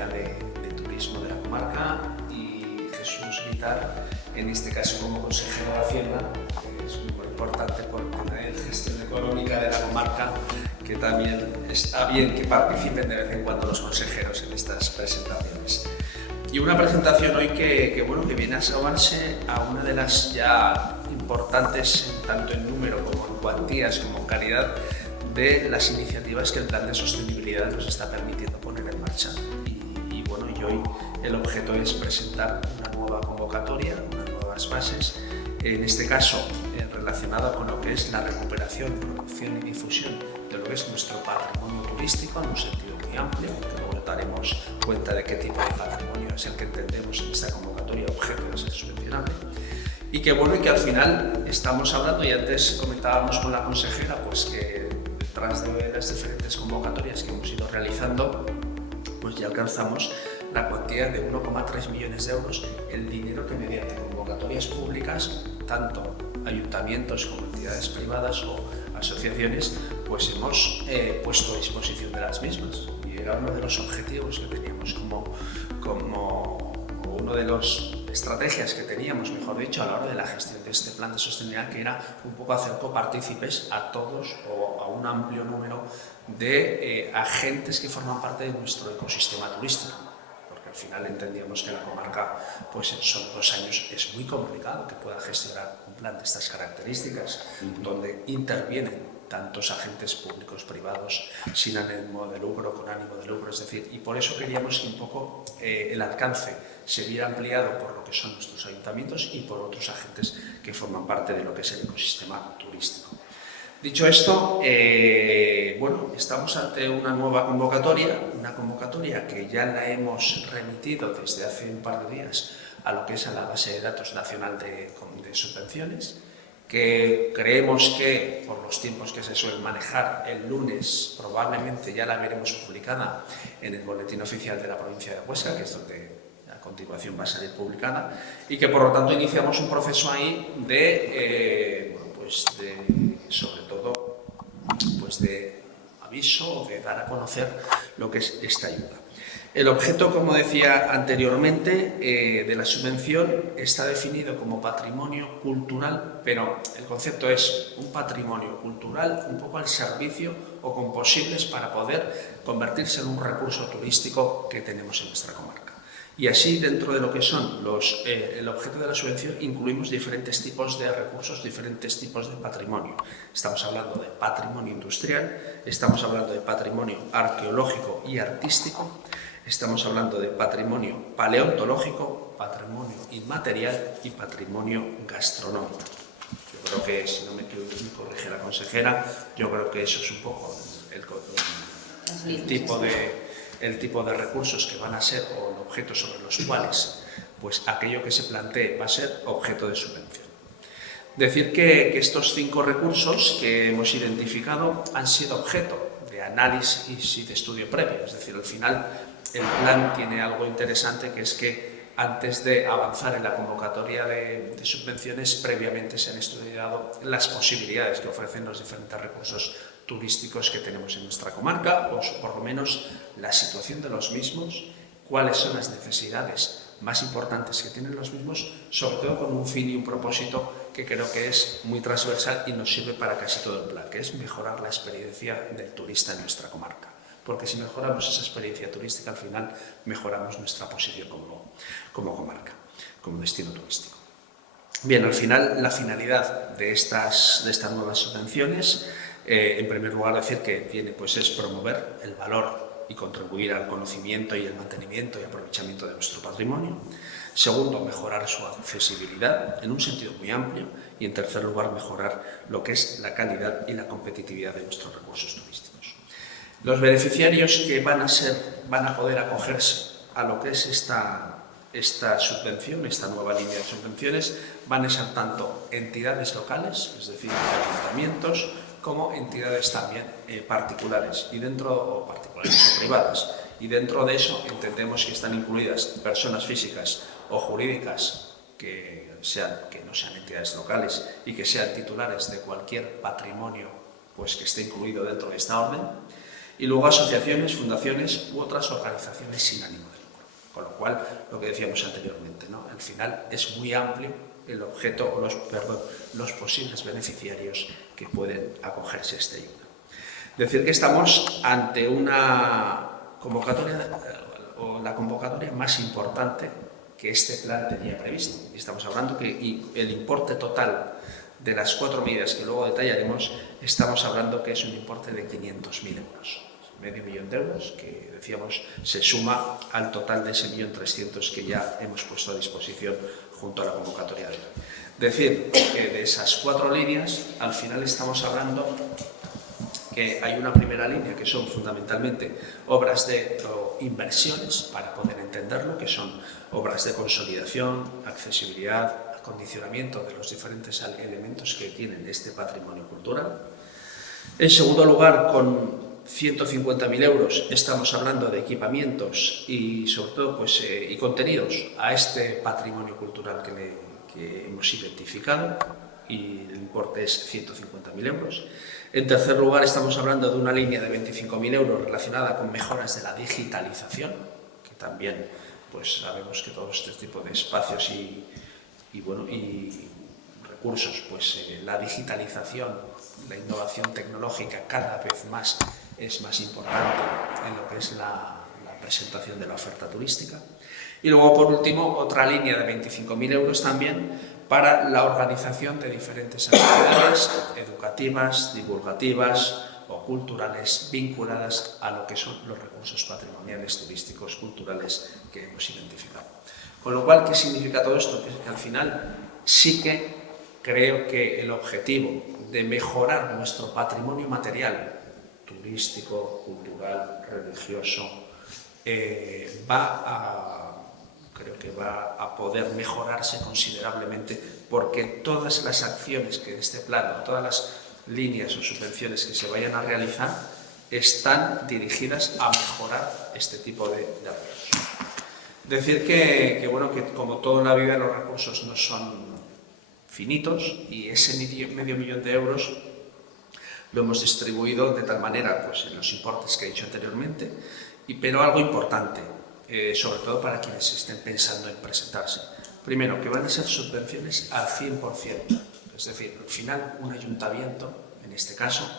consejera de Turismo de la comarca, y Jesús Guitar, en este caso como consejero de Hacienda, que es muy importante por el tema de gestión económica de la comarca, que también está bien que participen de vez en cuando los consejeros en estas presentaciones. Y una presentación hoy que viene a sumarse a una de las ya importantes, tanto en número como en cuantías como en calidad, de las iniciativas que el Plan de Sostenibilidad nos está permitiendo poner en marcha. Y hoy el objeto es presentar una nueva convocatoria, unas nuevas bases, en este caso relacionada con lo que es la recuperación, promoción y difusión de lo que es nuestro patrimonio turístico en un sentido muy amplio, que luego daremos cuenta de qué tipo de patrimonio es el que entendemos en esta convocatoria objeto de ser subvencionable. Y que y que al final estamos hablando, y antes comentábamos con la consejera, pues que detrás de las diferentes convocatorias que hemos ido realizando, pues ya alcanzamos la cuantía de 1,3 millones de euros, el dinero que mediante convocatorias públicas, tanto ayuntamientos como entidades privadas o asociaciones, pues hemos puesto a disposición de las mismas. Y era uno de los objetivos que teníamos como uno de las estrategias que teníamos, mejor dicho, a la hora de la gestión de este plan de sostenibilidad, que era un poco hacer copartícipes a todos o a un amplio número de agentes que forman parte de nuestro ecosistema turístico. Al final entendíamos que la comarca, pues en solo 2 años es muy complicado que pueda gestionar un plan de estas características, donde intervienen tantos agentes públicos, privados, sin ánimo de lucro, con ánimo de lucro, es decir, y por eso queríamos que un poco el alcance se viera ampliado por lo que son nuestros ayuntamientos y por otros agentes que forman parte de lo que es el ecosistema turístico. Dicho esto, estamos ante una nueva convocatoria, una convocatoria que ya la hemos remitido desde hace un par de días a lo que es a la base de datos nacional de subvenciones, que creemos que por los tiempos que se suelen manejar, el lunes probablemente ya la veremos publicada en el Boletín Oficial de la provincia de Huesca, que es donde a continuación va a salir publicada, y que por lo tanto iniciamos un proceso ahí sobre todo de aviso o de dar a conocer lo que es esta ayuda. El objeto, como decía anteriormente, de la subvención está definido como patrimonio cultural, pero el concepto es un patrimonio cultural un poco al servicio o con posibles para poder convertirse en un recurso turístico que tenemos en nuestra comarca. Y así, dentro de lo que son el objeto de la subvención, incluimos diferentes tipos de recursos, diferentes tipos de patrimonio. Estamos hablando de patrimonio industrial, estamos hablando de patrimonio arqueológico y artístico, estamos hablando de patrimonio paleontológico, patrimonio inmaterial y patrimonio gastronómico. Yo creo que, si no me corrige la consejera, yo creo que eso es un poco el tipo de recursos que van a ser o el objeto sobre los cuales pues aquello que se plantee va a ser objeto de subvención. Decir que estos 5 recursos que hemos identificado han sido objeto de análisis y de estudio previo, es decir, al final el plan tiene algo interesante, que es que antes de avanzar en la convocatoria de subvenciones, previamente se han estudiado las posibilidades que ofrecen los diferentes recursos turísticos que tenemos en nuestra comarca, o por lo menos la situación de los mismos, cuáles son las necesidades más importantes que tienen los mismos, sobre todo con un fin y un propósito que creo que es muy transversal y nos sirve para casi todo el plan, que es mejorar la experiencia del turista en nuestra comarca. Porque si mejoramos esa experiencia turística, al final mejoramos nuestra posición como comarca, como destino turístico. Bien, al final, la finalidad de estas nuevas subvenciones, en primer lugar decir que es promover el valor y contribuir al conocimiento y el mantenimiento y aprovechamiento de nuestro patrimonio. Segundo, mejorar su accesibilidad en un sentido muy amplio. Y en tercer lugar, mejorar lo que es la calidad y la competitividad de nuestros recursos turísticos. Los beneficiarios que van a poder acogerse a lo que es esta subvención, esta nueva línea de subvenciones, van a ser tanto entidades locales, es decir, ayuntamientos, como entidades también particulares o privadas. Y dentro de eso entendemos que están incluidas personas físicas o jurídicas que no sean entidades locales y que sean titulares de cualquier patrimonio pues que esté incluido dentro de esta orden. y luego asociaciones, fundaciones u otras organizaciones sin ánimo de lucro. Con lo cual, lo que decíamos anteriormente, ¿no? Al final es muy amplio el objeto o los posibles beneficiarios que pueden acogerse a esta ayuda. Decir que estamos ante una convocatoria o la convocatoria más importante que este plan tenía previsto. Y estamos hablando que el importe total de las 4 medidas que luego detallaremos, estamos hablando que es un importe de 500.000 euros. Medio millón de euros, que decíamos se suma al total de ese 1.300.000 que ya hemos puesto a disposición junto a la convocatoria de hoy. Decir que de esas 4 líneas, al final estamos hablando que hay una primera línea que son fundamentalmente obras o inversiones, para poder entenderlo, que son obras de consolidación, accesibilidad, acondicionamiento de los diferentes elementos que tienen este patrimonio cultural. En segundo lugar, con 150.000 euros estamos hablando de equipamientos y sobre todo pues, y contenidos a este patrimonio cultural que hemos identificado, y el importe es 150.000 euros. En tercer lugar, estamos hablando de una línea de 25.000 euros relacionada con mejoras de la digitalización, que también pues, sabemos que todo este tipo de espacios y recursos, pues la digitalización, la innovación tecnológica cada vez más es más importante en lo que es la presentación de la oferta turística. Y luego, por último, otra línea de 25.000 euros también para la organización de diferentes actividades educativas, divulgativas o culturales vinculadas a lo que son los recursos patrimoniales, turísticos, culturales que hemos identificado. Con lo cual, ¿qué significa todo esto? Que al final sí que creo que el objetivo de mejorar nuestro patrimonio material, turístico, cultural, religioso, creo que va a poder mejorarse considerablemente, porque todas las acciones que en este plan, todas las líneas o subvenciones que se vayan a realizar, están dirigidas a mejorar este tipo de recursos. Decir que como todo en la vida, los recursos no son finitos, y ese medio millón de euros lo hemos distribuido de tal manera pues, en los importes que he dicho anteriormente, pero algo importante, sobre todo para quienes estén pensando en presentarse. Primero, que van a ser subvenciones al 100%, es decir, al final un ayuntamiento, en este caso,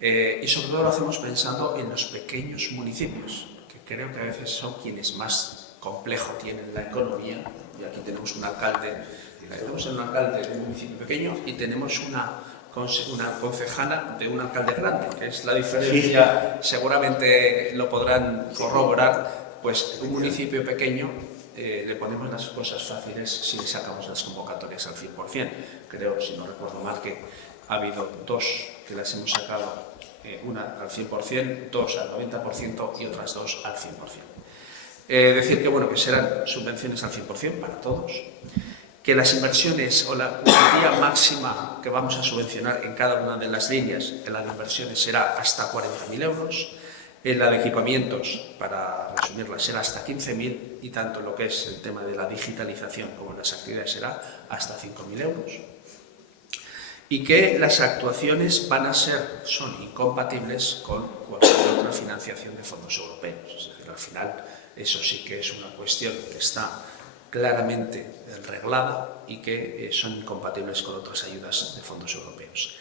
y sobre todo lo hacemos pensando en los pequeños municipios, que creo que a veces son quienes más complejo tienen la economía, y aquí tenemos un alcalde de un municipio pequeño y tenemos una concejala de un alcalde grande, que es la diferencia, seguramente lo podrán corroborar. Pues un municipio pequeño le ponemos las cosas fáciles si le sacamos las convocatorias al 100%. Creo, si no recuerdo mal, que ha habido 2 que las hemos sacado, una al 100%, 2 al 90% y otras 2 al 100%. Decir que serán subvenciones al 100% para todos, que las inversiones o la cuantía máxima que vamos a subvencionar en cada una de las líneas en las inversiones será hasta 40.000 euros, en la de equipamientos, para resumirla, será hasta 15.000, y tanto en lo que es el tema de la digitalización como en las actividades será hasta 5.000 euros. Y que las actuaciones son incompatibles con cualquier otra financiación de fondos europeos. Es decir, al final eso sí que es una cuestión que está claramente reglada y que son incompatibles con otras ayudas de fondos europeos.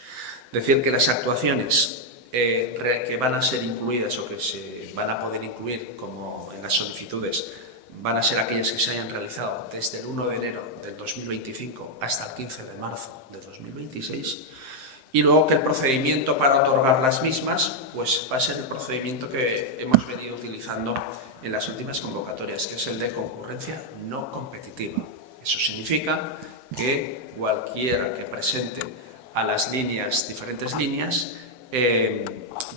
Decir que las actuaciones que van a ser incluidas o que se van a poder incluir como en las solicitudes van a ser aquellas que se hayan realizado desde el 1 de enero del 2025 hasta el 15 de marzo de 2026, y luego que el procedimiento para otorgar las mismas pues va a ser el procedimiento que hemos venido utilizando en las últimas convocatorias, que es el de concurrencia no competitiva. Eso significa que cualquiera que presente a las diferentes líneas,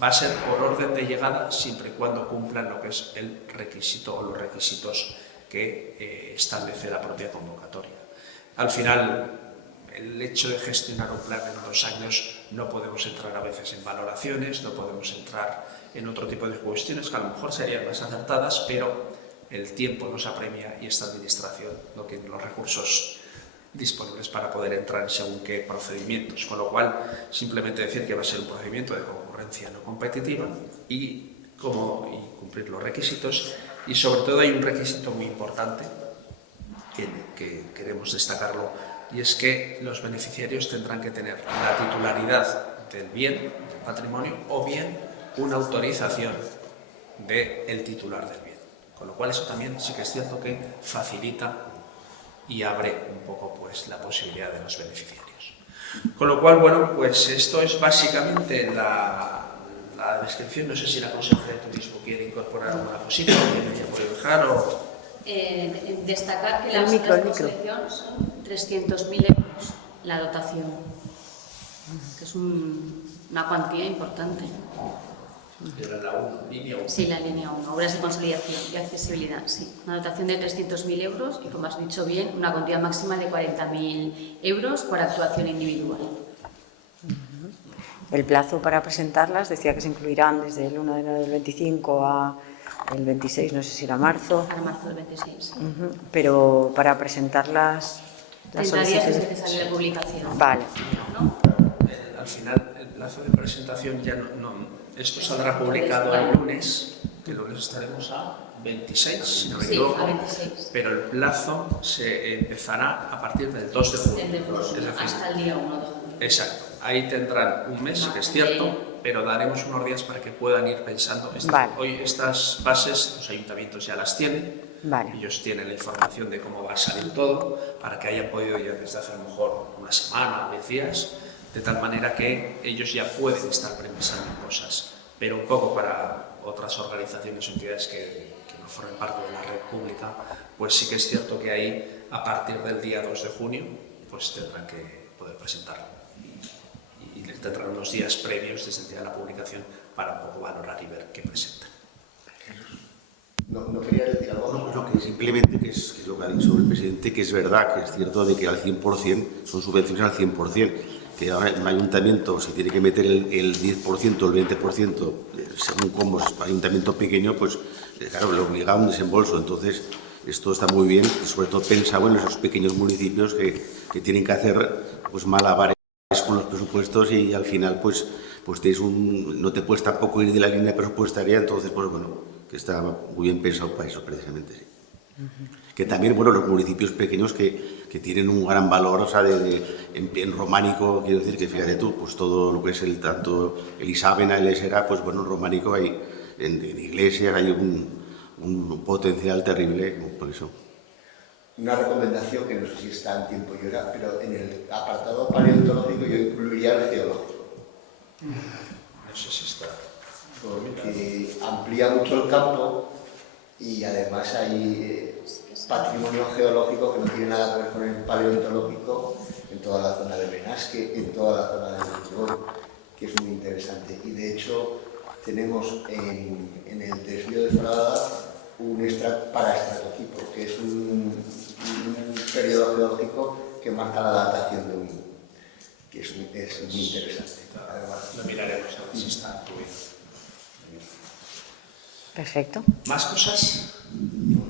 va a ser por orden de llegada, siempre y cuando cumplan lo que es el requisito o los requisitos que establece la propia convocatoria. Al final, el hecho de gestionar un plan en 2 años, no podemos entrar a veces en valoraciones, no podemos entrar en otro tipo de cuestiones que a lo mejor serían más acertadas, pero el tiempo nos apremia y esta administración no tiene los recursos disponibles para poder entrar en según qué procedimientos, con lo cual simplemente decir que va a ser un procedimiento de concurrencia concurrencia no competitiva y cumplir los requisitos. Y sobre todo hay un requisito muy importante que queremos destacarlo, y es que los beneficiarios tendrán que tener la titularidad del bien, del patrimonio, o bien una autorización del titular del bien. Con lo cual eso también sí que es cierto que facilita y abre un poco pues la posibilidad de los beneficiarios. Con lo cual, bueno, pues esto es básicamente la descripción. No sé si la consejera de Turismo quiere incorporar alguna cosita o quiere dejar o... Destacar que la selección son 300.000 euros la dotación, que es una cuantía importante. Era la 1, línea 1. Sí, la línea 1, obras de consolidación y accesibilidad, sí. Una dotación de 300.000 euros y, como has dicho bien, una cuantía máxima de 40.000 euros por actuación individual. El plazo para presentarlas decía que se incluirán desde el 1 de enero del 25 a el 26, no sé si era marzo. Para marzo del 26. Pero para presentarlas... 30 días desde que sale la publicación. Vale. ¿No? Al final, el plazo de presentación ya esto saldrá publicado el lunes, que el lunes estaremos a 26, si no me equivoco. Sí, a 26. Pero el plazo se empezará a partir del 2 de junio. Es decir, hasta el día 1 de junio. Exacto. Ahí tendrán un mes, que es cierto, pero daremos unos días para que puedan ir pensando. Vale. Hoy estas bases los ayuntamientos ya las tienen. Vale. Ellos tienen la información de cómo va a salir todo, para que hayan podido ya desde hace a lo mejor una semana, 10 días, de tal manera que ellos ya pueden estar pensando en cosas. Pero un poco para otras organizaciones o entidades que no formen parte de la red pública, pues sí que es cierto que ahí, a partir del día 2 de junio, pues tendrán que poder presentarlo. Y tendrán unos días previos desde el día de la publicación para un poco valorar y ver qué presentan. No quería decir algo. No, que simplemente, que es lo que ha dicho el presidente, que es verdad, que es cierto de que al 100% son subvenciones al 100%, que un ayuntamiento, si tiene que meter el 10% o el 20%, según cómo es un ayuntamiento pequeño, pues claro, le obliga a un desembolso. Entonces, esto está muy bien, y sobre todo pensado en esos pequeños municipios que tienen que hacer pues malabares con los presupuestos y al final pues no te puedes tampoco ir de la línea presupuestaria. Entonces, pues bueno, que está muy bien pensado para eso, precisamente, sí. Que también, bueno, los municipios pequeños que tienen un gran valor, o sea, en románico, quiero decir que, fíjate tú, pues todo lo que es tanto el Isávena, el Esera, pues bueno, en románico hay, en iglesias hay un potencial terrible, por eso. Una recomendación que no sé si está en tiempo y hora, pero en el apartado paleontológico yo incluiría el geológico. No sé si está... Porque amplía mucho el campo y además hay patrimonio geológico que no tiene nada que ver con el paleontológico en toda la zona de Benasque, en toda la zona de Montegón, que es muy interesante. Y de hecho tenemos en el desvío de Fragada un paraestratotipo, que es un periodo geológico que marca la datación de que es muy interesante. Además, lo miraremos a ver si está incluido. Perfecto. ¿Más cosas?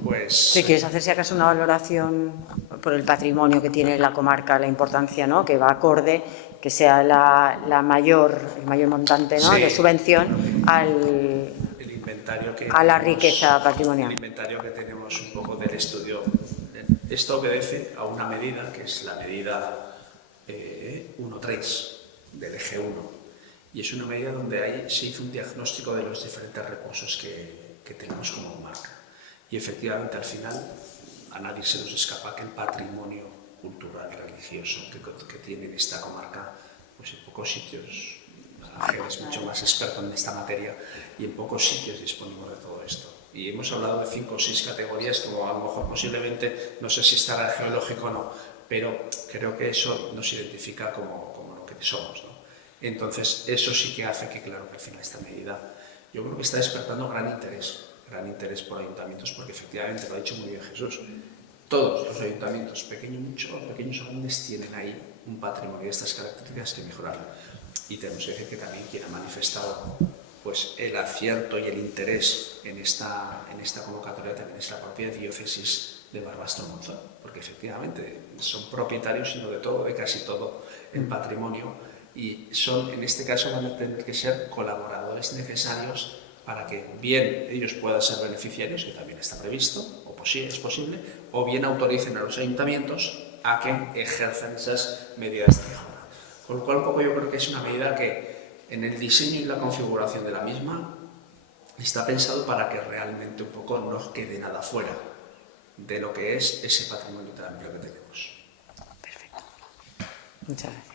Pues... Si quieres hacer si acaso una valoración por el patrimonio que tiene la comarca, la importancia, ¿no?, que va acorde, que sea el mayor montante, ¿no?, sí, de subvención a la riqueza patrimonial. El inventario que tenemos un poco del estudio. Esto obedece a una medida que es la medida 1.3 del eje 1. Y es una medida donde se hizo un diagnóstico de los diferentes recursos que tenemos como comarca. Y efectivamente, al final, a nadie se nos escapa que el patrimonio cultural, religioso que tiene esta comarca, pues en pocos sitios, Ángel es mucho más experto en esta materia, y en pocos sitios disponemos de todo esto. Y hemos hablado de 5 o 6 categorías, como a lo mejor posiblemente, no sé si estará geológico o no, pero creo que eso nos identifica como lo que somos, ¿no? Entonces, eso sí que hace que, claro, que al final esta medida, yo creo que está despertando gran interés por ayuntamientos, porque efectivamente, lo ha dicho muy bien Jesús, todos los ayuntamientos, pequeños o grandes, tienen ahí un patrimonio de estas características que mejorarlo. Y tenemos que decir que también quien ha manifestado pues, el acierto y el interés en esta convocatoria también es la propia diócesis de Barbastro-Monzón, porque efectivamente son propietarios, sino de todo, de casi todo el patrimonio, y en este caso van a tener que ser colaboradores necesarios para que bien ellos puedan ser beneficiarios, que también está previsto, o es posible, o bien autoricen a los ayuntamientos a que ejerzan esas medidas de mejora. Con lo cual, un poco yo creo que es una medida que en el diseño y la configuración de la misma está pensado para que realmente un poco no quede nada fuera de lo que es ese patrimonio tan amplio que tenemos. Perfecto. Muchas gracias.